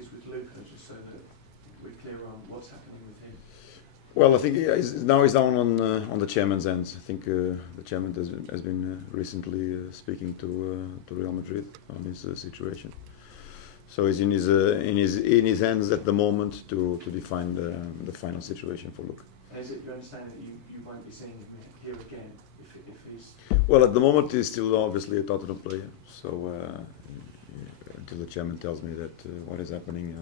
is with Luca, just so that we're clear on what's happening with him? Well, I think now he's down on the chairman's end. I think the chairman has been recently speaking to Real Madrid on his situation. So he's in his hands at the moment to define the final situation for Luca. Is it your understanding that you won't be seeing him here again if he's? Well, at the moment he's still obviously a Tottenham player. So until the chairman tells me that what is happening,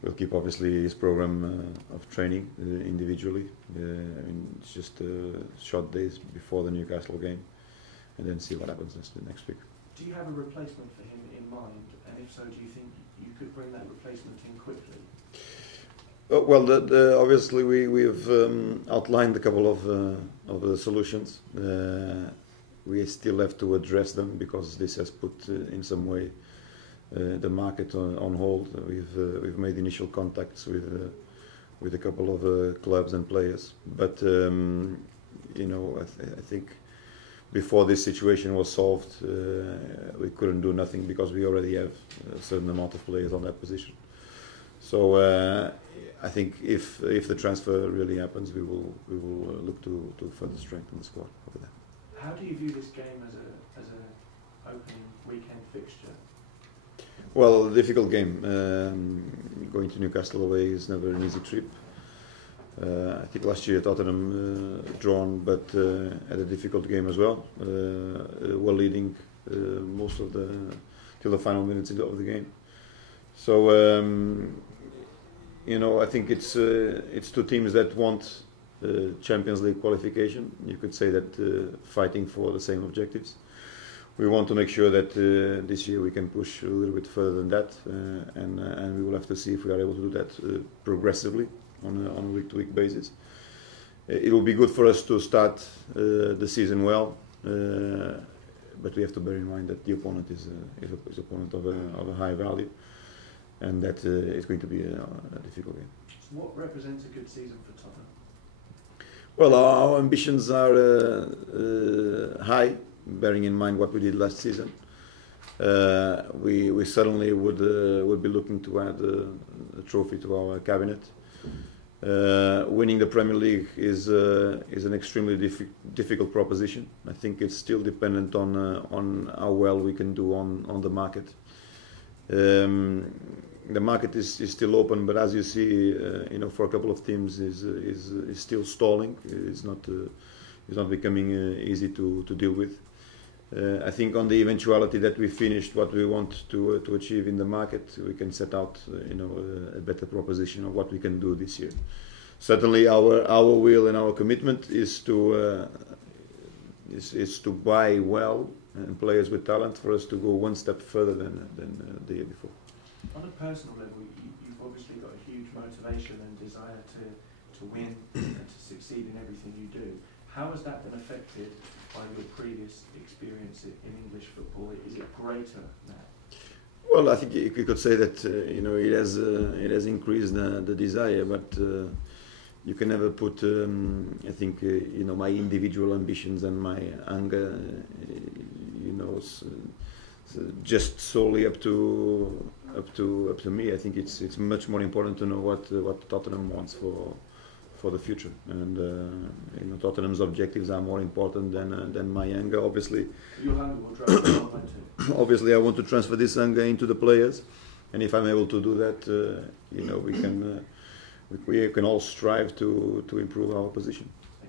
we'll keep obviously his program of training individually. I mean, it's just short days before the Newcastle game, and then see what happens next week. Do you have a replacement for him in mind? And if so, do you think you could bring that replacement in quickly? Well, obviously we have outlined a couple of solutions. We still have to address them because this has put in some way the market on hold. We've made initial contacts with a couple of clubs and players, but you know, I think before this situation was solved, we couldn't do nothing because we already have a certain amount of players on that position. So I think if the transfer really happens, we will look to further strengthen the squad over there. How do you view this game as an opening weekend fixture? Well, a difficult game. Going to Newcastle away is never an easy trip. I think last year Tottenham drawn, but had a difficult game as well. Were leading most of till the final minutes of the game. So you know, I think it's two teams that want Champions League qualification. You could say that fighting for the same objectives. We want to make sure that this year we can push a little bit further than that, and we will have to see if we are able to do that progressively on a week-to-week basis. It will be good for us to start the season well, but we have to bear in mind that the opponent is an opponent of a high value, and that it's going to be a difficult game. So what represents a good season for Tottenham? Well, our ambitions are high, bearing in mind what we did last season. We certainly would be looking to add a trophy to our cabinet. Winning the Premier League is an extremely difficult proposition. I think it's still dependent on how well we can do on the market. The market is still open, but as you see, you know, for a couple of teams is still stalling. It's not becoming easy to deal with. I think on the eventuality that we finished what we want to achieve in the market, we can set out you know, a better proposition of what we can do this year. Certainly our will and our commitment is to buy well and players with talent for us to go one step further than the year before. On a personal level, you've obviously got a huge motivation and desire to win and to succeed in everything you do. How has that been affected by your previous experience in English football? Is it greater now? Well, I think you could say that you know, it has increased the desire, but you can never put I think you know, my individual ambitions and my anger you know, just solely up to me. I think it's much more important to know what Tottenham wants for the future, and you know, Tottenham's objectives are more important than my anger. Obviously, your anger will drive you on to. Obviously, I want to transfer this anger into the players, and if I'm able to do that, you know, we can all strive to improve our position.